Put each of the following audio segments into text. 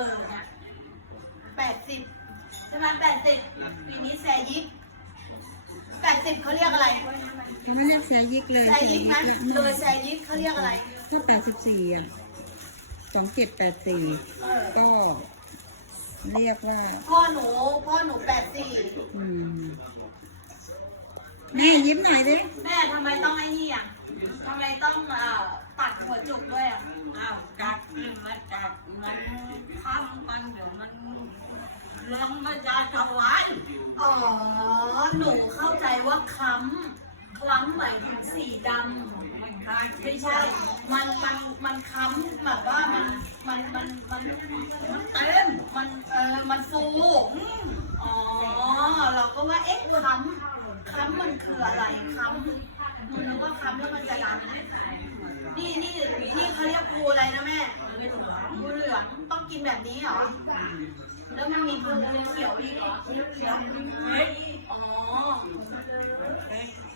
อเนี่ยแปดสิบใช่ไหมแปดสิบปีนี้แซยิกแปดสิบเขาเรียกอะไรเขาไม่เรียกแซยิกเลยแซยิกไหมเลยแซยิกเขาเรียกอะไรถ้าแปดสิบสี่อะสองเจ็ดแปดสี่เออก็เรียกว่า พ่อหนูพ่อหนูแปดสี่อืมแม่ยิ้มหน่อยดิแม่ทำไมต้องไอ้นี่อะทำไมต้องเอ่อตัดหัวจุกด้วยอะ อ้าวจัดมันจัดมันทำมันเดี๋ยวมันเรื่องไม่ได้ถวายอ๋อ หนูเข้าใจว่าคำคล้ำหมายถึงสีดำมันขาดไม่ใช่ มันมันมันค้ำแบบว่ามันมันมันมันมันเต็มมันเออมันฟูอืมอ๋อ เราก็ว่าเอ๊ะค้ำค้ำมันคืออะไรค้ำมันนึกว่าค้ำแล้วมันจะดำนี่นี่ นี่เขาเรียกภูอะไรนะแม่ภูเหลืองต้องกินแบบนี้เหรอ แล้วมันมีภูเขียวอีกเหรอเขียวเฮ้ยอ๋อ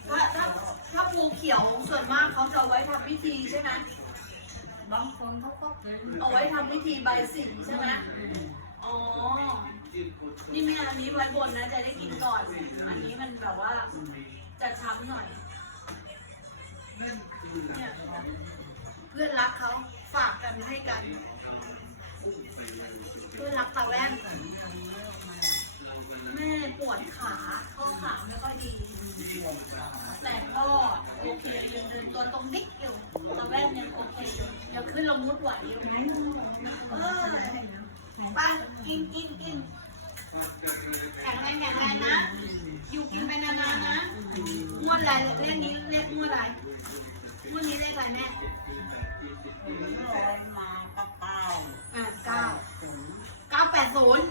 ถ้าถ้าถ้าภูเขียวส่วนมากเขาจะไว้ทำพิธีใช่ไหมบางคนเขาก็เป็นเอาไว้ทำพิธีใบสินใช่ไหมอ๋อ นี่แม่อันนี้ไว้บนนะจะได้กินก่อน อันนี้มันแบบว่าจะช้ำหน่อยเนี่ย พื่อนรักเขาฝากกันให้กัน เพื่อนรักตาแว่นแม่ปวดขาข้อขาไม่ค่อยดี แต่ก็โอเคยังเดินตัวตรงนิดอยู่ตาแว่นยังโอเคอยู่ยังขึ้นลงมุดไหวอยู่เออไป้ากินกินกินแข็งแรงแข็งแรงนะ อยู่กินไปนานๆนะงวดอะไรเลขนี้เลขงวดอะไร งวดนี้เลขอะไรแม่ลอยมาก็เก้าอ่าเก้าเก้าแปดศูนย์